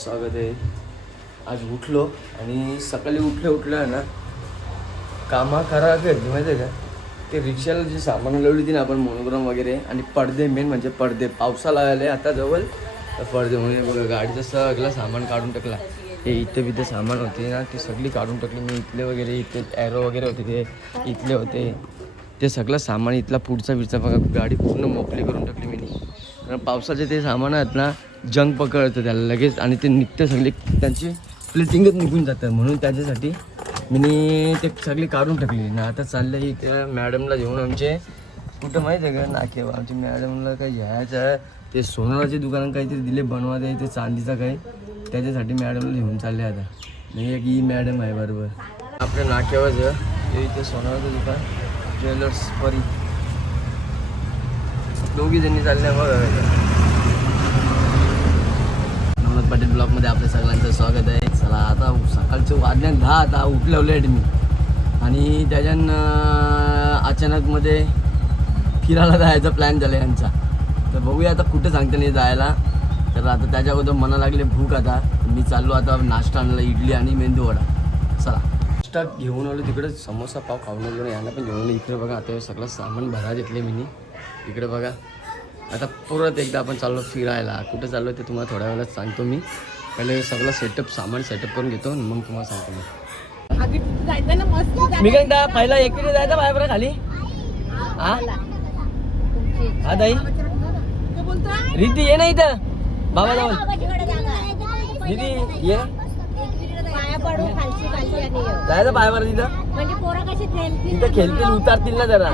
स्वागत आहे. आज उठलो आणि सकाळी उठल्या ना कामा करा करते माहिती आहे का. ते रिक्षाला जे सामान लावली होती ना आपण मोनोग्राम वगैरे आणि पडदे, मेन म्हणजे पडदे. पावसाला आले आता जवळ तर पडदे म्हणजे बघा गाडीचं सगळं सामान काढून टाकला. हे इथं सामान होते ना ते सगळी काढून टाकली मी. इथले वगैरे इथे ॲरो वगैरे होते ते इथले होते ते सगळं सामान इथला पुढचा बघा गाडी पूर्ण मोकळी करून टाकली मी. कारण पावसाचे ते सामान आहेत ना जंग पकडतं त्याला लगेच आणि ते निघते सगळे त्यांची प्लेटिंगच निघून जातं. म्हणून त्याच्यासाठी मी ते सगळी काढून टाकली ना. आता चाललं इथे मॅडमला घेऊन आमचे कुठं माहीत आहे का नाकेवा. आमच्या मॅडमला काही घ्यायचं आहे ते सोनाराचे दुकान काहीतरी दिले बनवा द्याय ते चांदीचा काही त्याच्यासाठी मॅडमला घेऊन चालले. आता नाही एक ही मॅडम आहे बरोबर आपल्या नाक्यावरचं हे इथे सोनाराचं दुकान ज्वेलर्स परी दोघी जणी चालल्या बघा. नवनाथ पाटील ब्लॉगमध्ये आपल्या सगळ्यांचं स्वागत आहे. चला आता सकाळचे वाजल्या 10 आता उठले मी आणि त्याच्यानं अचानकमध्ये फिरायला जायचा प्लॅन झाला यांचा. तर बघूया आता कुठं सांगते नाही जायला. तर आता त्याच्या अगोदर मना लागले भूक. आता मी चाललो आता नाश्ता आणला इडली आणि मेंदू वडा. चला नाश्ता घेऊन आलो तिकडे समोसा पाव खाऊन आलो यांना पण घेऊन. इकडे बघा आता सगळं सामान भरा घेतले मी. इकडे बघा आता परत एकदा आपण चाललो फिरायला. कुठं चाललो ते तुम्हाला थोड्या वेळात सांगतो मी. पहिले सगळं सामान सेटअप करून घेतो मग तुम्हाला सांगतो मी काय पहिला एककडे जायचं बाय बरं खाली. हा ताई रिद्धी ये ना इथं बाबा जाऊन दीदी ये जायचं बाय बरं तिथं तिथं खेळतील उतारतील ना जरा.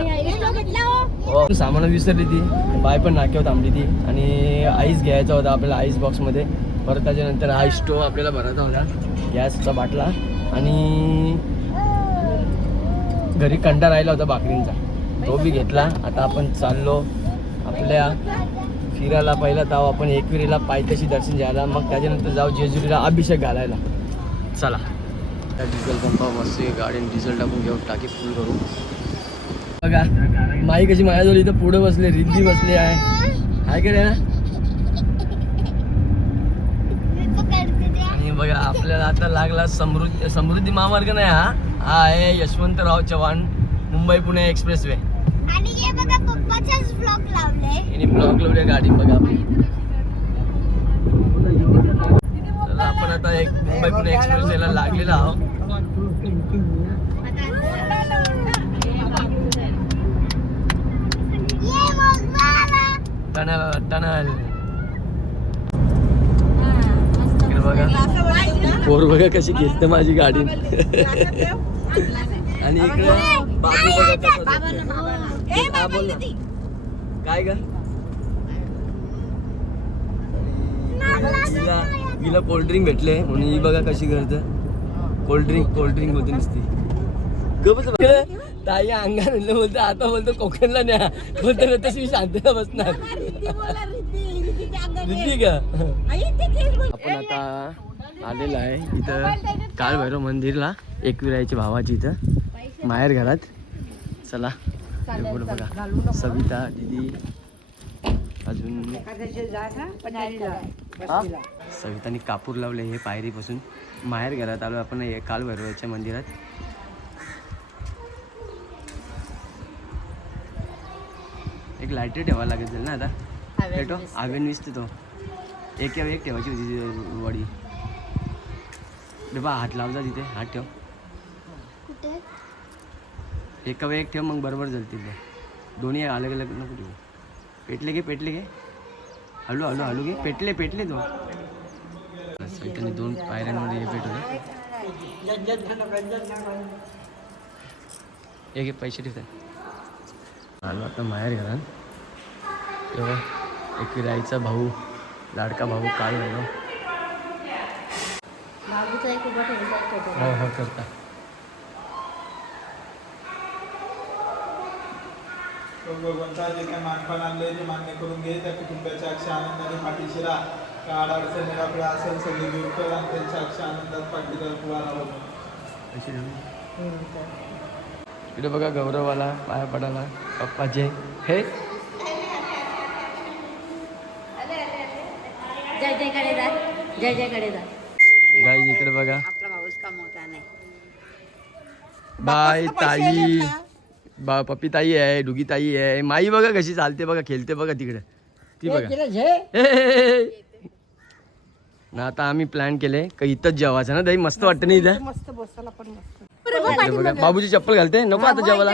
हो सामान विसरली ती बाय पण नाक्यावर थांबली ती आणि आईस घ्यायचा होता आपल्याला आईस बॉक्समध्ये. परत त्याच्यानंतर आईस स्टोव आपल्याला भरायचा होता गॅसचा बाटला आणि घरी कंटा राहिला होता भाकरींचा तो बी घेतला. आता आपण चाललो आपल्या फिरायला. पहिला जाऊ आपण एकविरीला पायथ्याशी दर्शन घ्यायला मग त्याच्यानंतर जाऊ जेजुरीला अभिषेक घालायला. चला त्या डिझेल पंपा मस्त गाडीने डिझेल टाकून घेऊ टाकी फुल करू. बघा माई कशी माझ्याजवळ इथं पुढे बसले रिद्धी बसली आहे का ना. आणि बघा आपल्याला आता लागला समृद्धी महामार्ग नाही हा आहे यशवंतराव चव्हाण मुंबई पुणे एक्सप्रेस वे. आणि हे बघा पप्पाचाच ब्लॉग लावले. इने ब्लॉग लावले गाडी बघा आपली. चला आपण आता एक मुंबई पुणे एक्सप्रेस वेला लागलेला आहोत. टनल बघा पोर बघा कशी घेतते माझी गाडी. आणि इकडे बाबू बघा बोल काय ग हिला कोल्ड्रिंक भेटले म्हणून ही बघा कशी करतं. कोल्ड्रिंक होती नुसती गपच ताई अंगाने बोलतो. आता बोलतो कोकणला न्या बोलतो ना तशी शांतता बसणार. रिद्धी का आपण आता आलेला आहे इथं काळभैरव मंदिरला एकविरायच्या भावाची इथं माहेर घरात. चला बघा सविता दीदी अजून सवितानी कापूर लावले हे पायरीपासून. माहेर घरात आलो आपण काळभैरवाच्या मंदिरात. एक लायटर ठेवायला लागेल ना आता पेटो आवेन विसते तो एक ठेवायची होती वडी. बा हात लावजा तिथे हात ठेव एका वेळ एक ठेव मग बरोबर जलतील दोन्ही अलग अलग नको ठेवू. पेटले घे हळू घे पेटले तो. त्यांनी 2 पायऱ्यांमध्ये हे पेटवलं. एक पैसे ठेवतात. आलो आता माहेर घरात. तेव्हा एकविराईचा भाऊ लाडका भाऊ काय झालं हो करता. भगवंता जे काही मानपान आणले ते मान्य करून घे. त्या कुटुंबाच्या अक्षय आनंदाने पाठीशी राहा. काय अडचण निराकडे असेल सगळी दूर कर आणि त्यांच्या अक्षय आनंदात पाठीवर पुढे राहू. इकडे बघा गौरवाला पाया पडायला पप्पाचे हे जय जय जय जयकडे जा. गाईज इकडे बघा, आपला भाऊच का मोठा नाही. बाय ताई, पप्पी ताई आहे, डुगी ताई आहे, माई बघा कशी चालते बघा, खेळते बघा तिकडे, ती बघा. ना आता आम्ही प्लॅन केले का इथंच जेवायचं ना, दही मस्त वाटतं नाही इथं. मस्त बसायला पण मस्त. बघा बाबूची चप्पल घालते, नको आता जेवायला.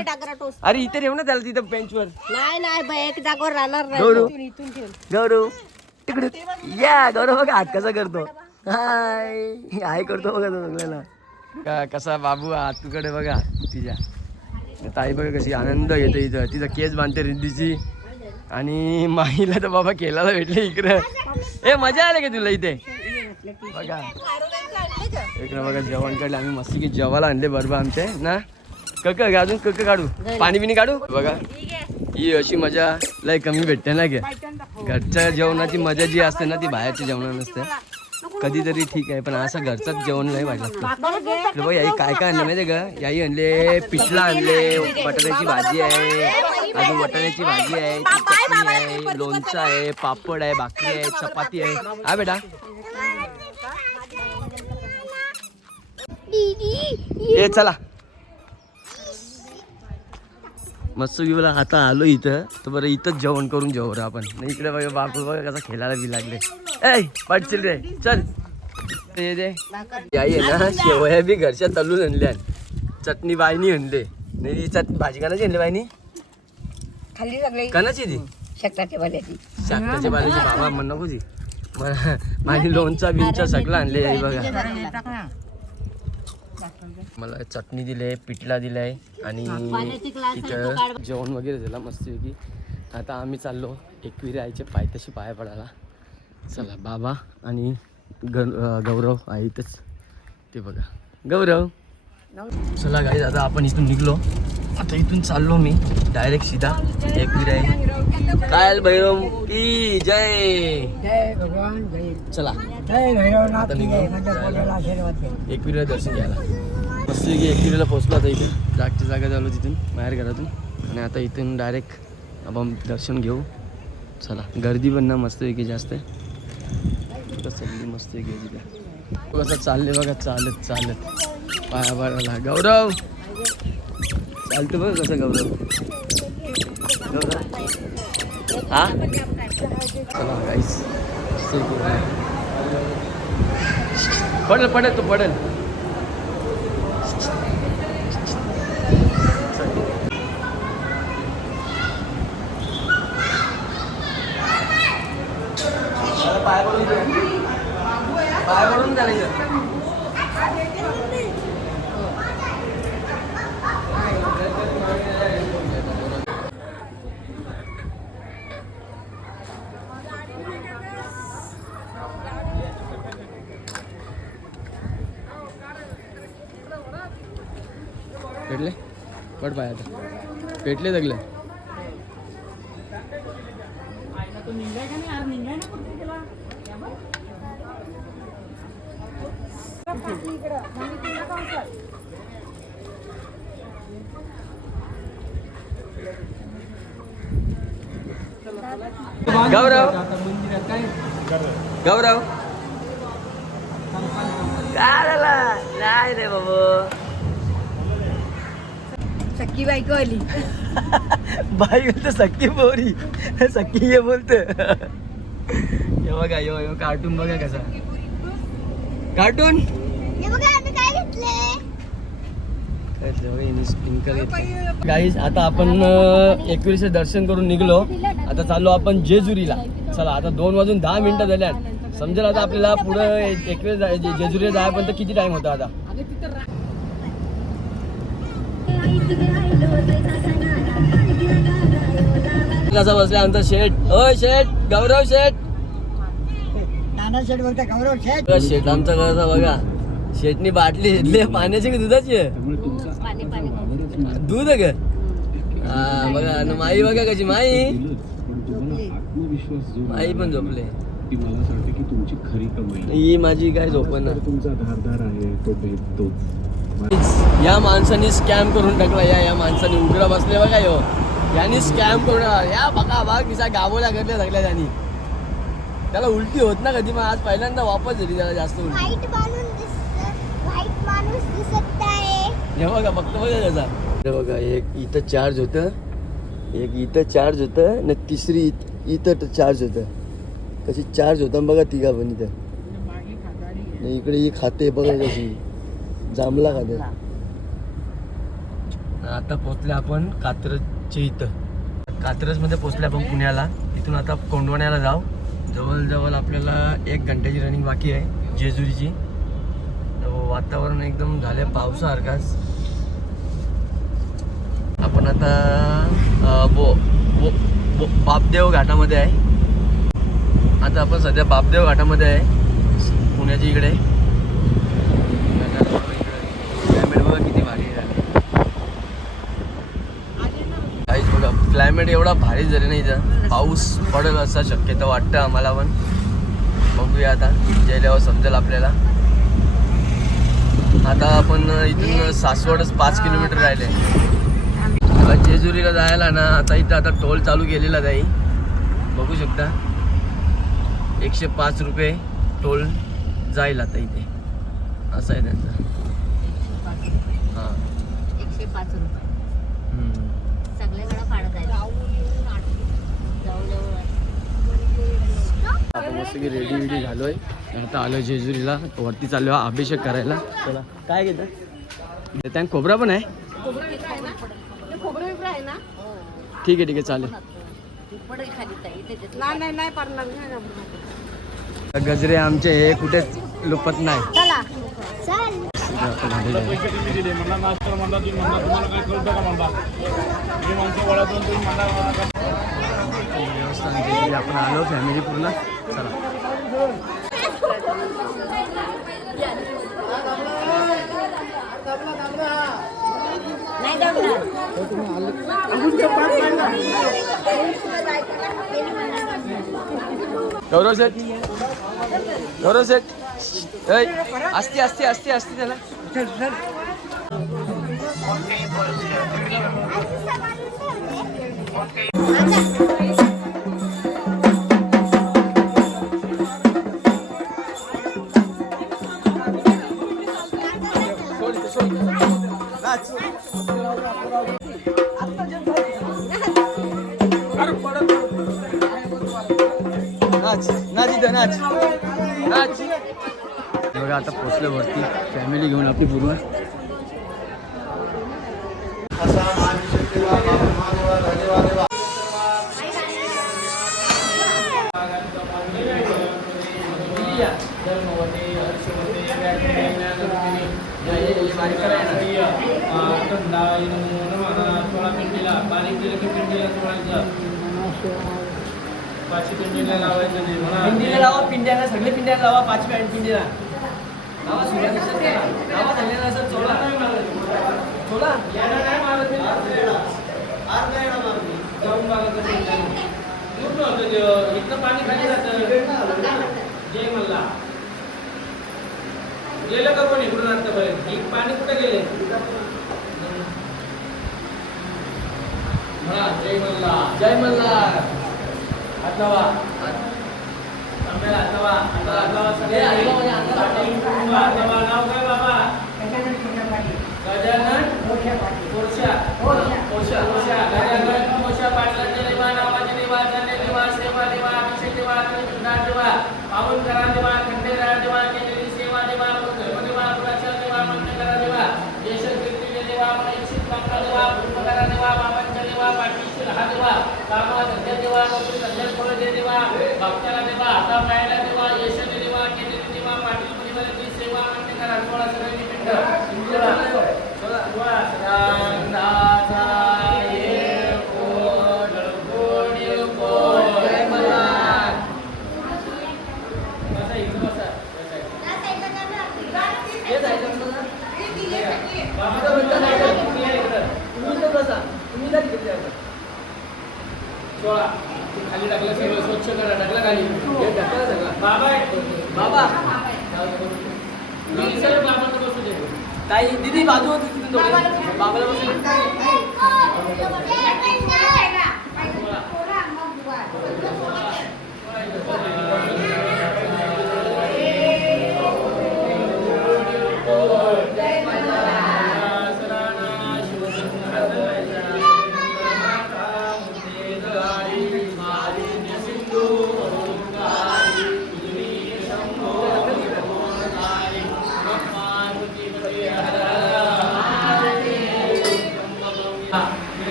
अरे इथे ठेव ना त्याला तिथं बेंचवर. नाही नाही बाई, एक जागेवर राहणार गौरव. नाही. इथून ठेव. गौरव तिकडे या, गौरव बघा हात कसा करतो, हाय हाय करतो बघा तो सगळ्याला. कसा बाबू हात तुकडे बघा तिच्या. ताई बघा कशी आनंद येतो इथं, तिचा केस बांधते रिद्धीची. आणि माईला तर बाबा केला भेटले इकडं. ए मजा आली का तुला इथे बघा. इकडे बघा जेवण काढलं आम्ही मस्त की, जेवायला आणले बरोबर आमचे ना. कक अजून कक काढू, पाणी बिणी काढू. बघा ही अशी मजा लय कमी भेटते ना. घरच्या जेवणाची मजा जी असते ना ती बाहेरच्या जेवणात नसते. कधीतरी ठीक आहे, पण असं घरचंच जेवण नाही वाटलं. बघा याई काय काय आणलं माहिती का, याई आणले पिठला आणले, बटाट्याची भाजी आहे, अजून बटाट्याची भाजी आहे, चटणी आहे, लोणचं आहे, पापड आहे, भाकरी आहे, चपाती आहे. हा बेटा ये चला मस्त घेऊला. आता आलो इथं तर बरं इथंच जेवण करून जेवू रे आपण. नाही इकडे बघा बापू बघा कसा खेळायला बी लागले. ए पडशील रे चल. ये दे याई आहे ना, शेवया बी घरच्या तलून आणल्या, चटणी बाईनी आणले. नाही चटणी भाजी कानाची आणली बाईनी, खाली सगळे कानाची ती शेताच्या वाल्याची. शाकाच्या बाजूची बाबा म्हण नको ती माझी लोणचा बिंचा सगळं आणले याई बघा. मला चटणी दिले, पिठला दिलाय आणि इथं जेवण वगैरे झालं मस्तपैकी. आता आम्ही चाललो एकविरा आईचे पायथ्याशी पाया पडायला. चला बाबा आणि गौरव आहे इथंच, ते बघा गौरव. चला गाईज आता आपण इथून निघलो. आता इथून चाललो मी डायरेक्ट सीधा एकविरा आहे. काय भैरव की जय. चला आता निघलो एकविरा दर्शन घ्यायला. मस्त एकविरीला पोहोचलो. आता इथे जागची जागा झालो तिथून बाहेर घरातून, आणि आता इथून डायरेक्ट आपण दर्शन घेऊ. चला गर्दी पण ना मस्तपैकी जास्त आहे. सगळी मस्तपैकी तिथे कसं चालले बघा, चालत चालत पाया पडायला. गौरव चालतं बघ कसं गौरव. हा चला गाईस पडेल पडेल तो पडेल. पाय पडून चालायचं. पेटले पड पाय आता पेटले सगळे. गौरव गौरव काय झालं नाही रे बाबू. सख्खी बायको आली. बाई बोलते सख्खी पोरी, सख्खी ये बोलते. हे बघा यो कार्टून बघा कसा कार्टून. हे बघा आम्ही काय घेतले. गाईज आता आपण एकविरीचे दर्शन करून निघलो. आता चाललो आपण जेजुरीला. चला आता 2:10 झाल्यात. समजेल आता आपल्याला पुढं एकविरी जेजुरीला जायपर्यंत किती टाइम होता. आता कसा बसला आमचा शेठ. ओय शेठ गौरव शेठ. नाना शेठ बोलता गौरव शेठ. शेठ आमचा कसा बघा. शेठनी बाटली घेतली पाण्याची की दुधाची आहे. दूध आहे का. हा बघा आणि माई बघा कशी. माई माई पण झोपले. ही माझी काय झोपण. या माणसाने स्कॅम करून टाकला. या माणसाने उघडा बसले बघा. यांनी स्कॅम करून या बघा बघा किसा गावोला करले सगळ्या त्यांनी. त्याला उलटी होत ना कधी, मग आज पहिल्यांदा वापस झाली त्याला जास्त उलटी. व्हाईट माणूस दिसत आहे. हे बघा फक्त बघा त्याचा. हे बघा एक इथं चार्ज होतं, एक इथं चार्ज होतं आणि तिसरी इथं चार्ज होतं. कशी चार्ज होतं बघा तिघा पण इथं. आणि इकडे ही खाते बघा कशी जांभला खाते. आता पोचले आपण कात्रजच्या इथं. कात्रजमध्ये पोचले आपण पुण्याला. इथून आता कोंढवण्याला जाऊ. जवळजवळ आपल्याला 1 घंट्याची रनिंग बाकी आहे जेजुरीची. वातावरण एकदम झाले पावसासारखाच. आपण आता बापदेव घाटामध्ये आहे. आता आपण सध्या बापदेव घाटामध्ये आहे पुण्याच्या इकडे. क्लायमेट बघा किती भारी आहे. काहीच बघा क्लायमेट एवढा भारी झाले ना इथं. पाऊस पडेल असा शक्यता वाटतं आम्हाला पण. बघूया आता जेल्यावर समजेल आपल्याला. आता आपण इथून सासवडच 5 किलोमीटर राहिले. जेजुरीला जायला ना आता इथं आता टोल चालू केलेला जाईल. बघू शकता 105 रुपये टोल जाईल आता इथे. असं आहे त्यांचं. हां 105 रुपये सगळ्याकडे काढत आहे. आपण मस्त की रेडी झालोय. आता आलो जेजुरीला. वरती चाललो अभिषेक करायला. चला काय घेतं त्या खोबरा पण आहे. ठीक आहे चालेल. गजरे आमचे हे कुठेच लुपत नाही. आपण आलो फॅमिली पूर्ण. चला गौरव सेठ असते त्याला. नाच बघा आता पोचलो वरती फॅमिली घेऊन आपली पूर्ण. पिंडीला लावायचं नाही. पिंडीला लावा, पिंड्याला सगळे पिंड्याला लावा. 5 पिंडीला लावा. लावा झालेला असं चोला जाऊन इथं पाणी खाली जातं. जय मल्ला गेलं का कोणी इकडून आतापर्यंत? पाणी कुठे गेले? जय मल्ला जय मल्हार. आतावा आतावा नाव काय बाबा? गजानन कोशा गजानन कोशा पाटलांचे देवा नावाचे देवा चांदे देवा सेवा देवा अभिषेक देवा कृष्णा देवा पावन करा देवा खंडेरा देवा केलेली सेवा देवा देवा पुराचा देवा मंडकरा देवा यश कीर्ती देवा परीक्षित काका देवा पुष्पकरा देवा बाबांचा देवा पाठीशी हा देवा कामा धंद्या देवा नोकरी धंद्यात फळ दे देवा भक्ताला देवा हाता पायाला देवा यश देवा केलेली देवा पाटील परिवाराची सेवा मंडकरा 16 सगळ्यांनी पिंड खाली टाकलं सगळं स्वच्छ करा. टाकला खाली ढकला सगळं. बाबा बाबांना बसू दे. ताई दीदी बाजू होती बाबाला बसून.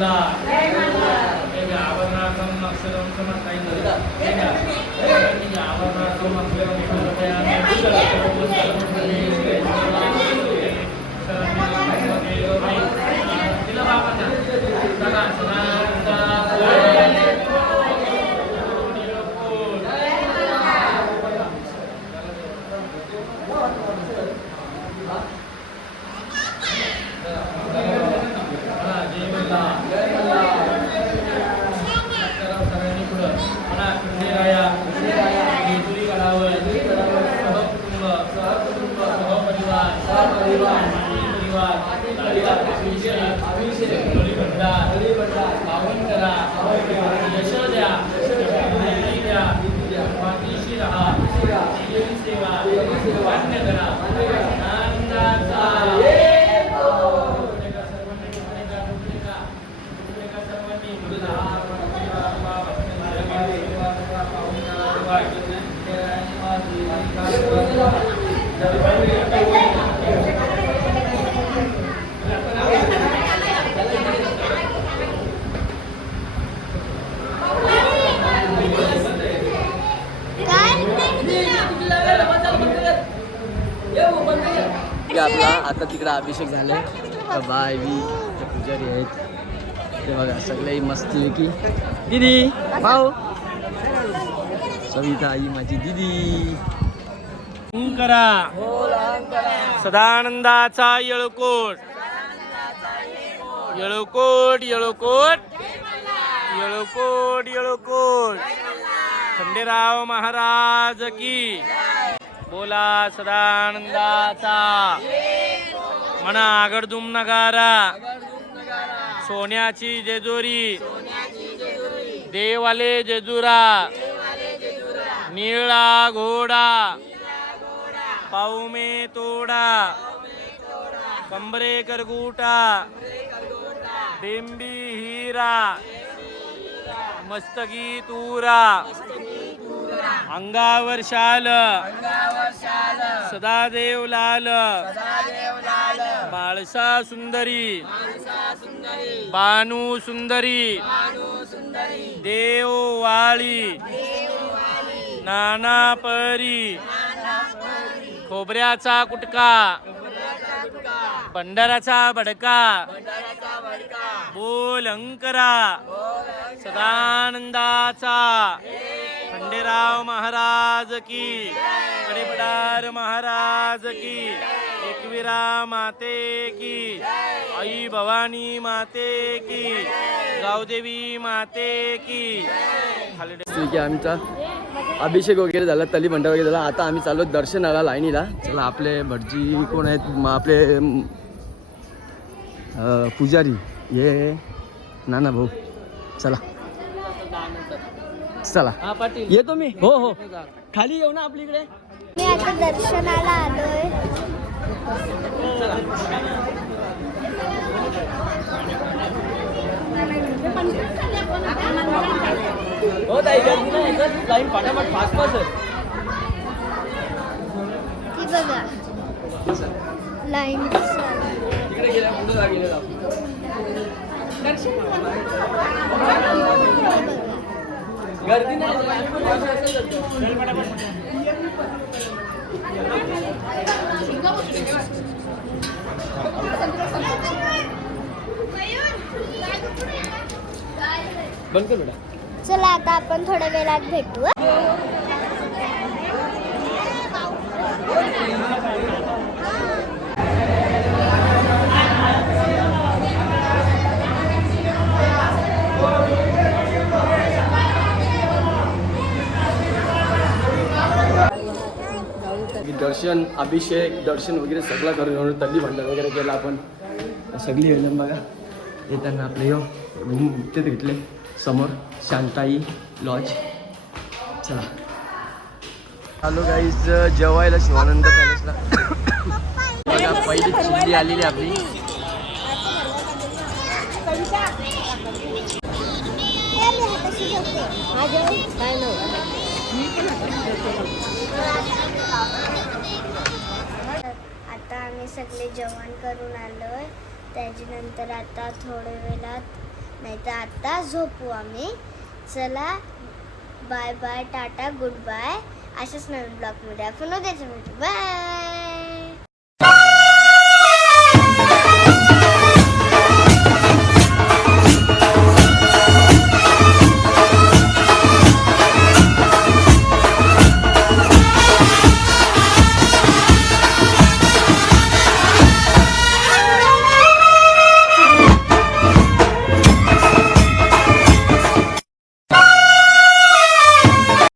मल्ला आवरणार्थम अक्षरम आवरणार्थम आपला आता तिकडे अभिषेक झाले बाय वी पुजारी आहेत ते बघा सगळे मस्तपैकी दीदी भाऊ सविता आई माझी दीदी करा सदानंदाचा येळकोट येळकोट येळकोट येळकोट येळकोट खंडेराव महाराज की बोला सदानंदाचा म्हणा आगडदुम नगारा सोन्याची जेजुरी देवाले जेजुरा निळा घोडा पाऊमे तोडा कंबरेकर गुटा बेंबी हिरा मस्तकी तुरा अंगावर शाल सदादेव लाल बाळसा सुंदरी बानू सुंदरी देव वाळी नाना परी खोबऱ्याचा कुटका भंडाराचा भडका बोल अंकरा सदानंदाचा खंडेराव महाराज की कडेपडार महाराज की एकविरा माते की आई भवानी माते की गावदेवी माते की ठीक आहे आमचा अभिषेक वगैरे झाला तली भंडारा वगैरे झाला आता आम्ही चाललो दर्शनाला लाईनीला चला आपले भटजी कोण आहेत आपले पुजारी हे नाना भाऊ चला चला येतो मी हो हो खाली येऊ ना आपलीकडे मी आता दर्शनाला आलोय हो ताई गर्दी नाही एकच लाईन फटाफट फास्ट फास्ट ती बघा लाईन तिकडे गेल्या पुढे लागेल गर्दी नाही बंद कर बेटा चला आता आपण थोड्या वेळात भेटू दर्शन अभिषेक दर्शन वगैरे सगळं करून तल्ली भंडार वगैरे केला आपण सगळी एकदम बघा येताना आपले रूम ते घेतले समोर शांताई लॉज चला आलो गाईज जेवायला शिवानंद पॅलेसला बघा पहिली चिल्ली आलेली आपली आता आम्ही सगळे जेवण करून आलोय त्याच्यानंतर आता थोड्या वेळात नाही तर आता झोपू आम्ही. चला bye bye, tata, goodbye. अशाच नवीन ब्लॉगमध्ये आपण उद्याच्या भेटू. बाय.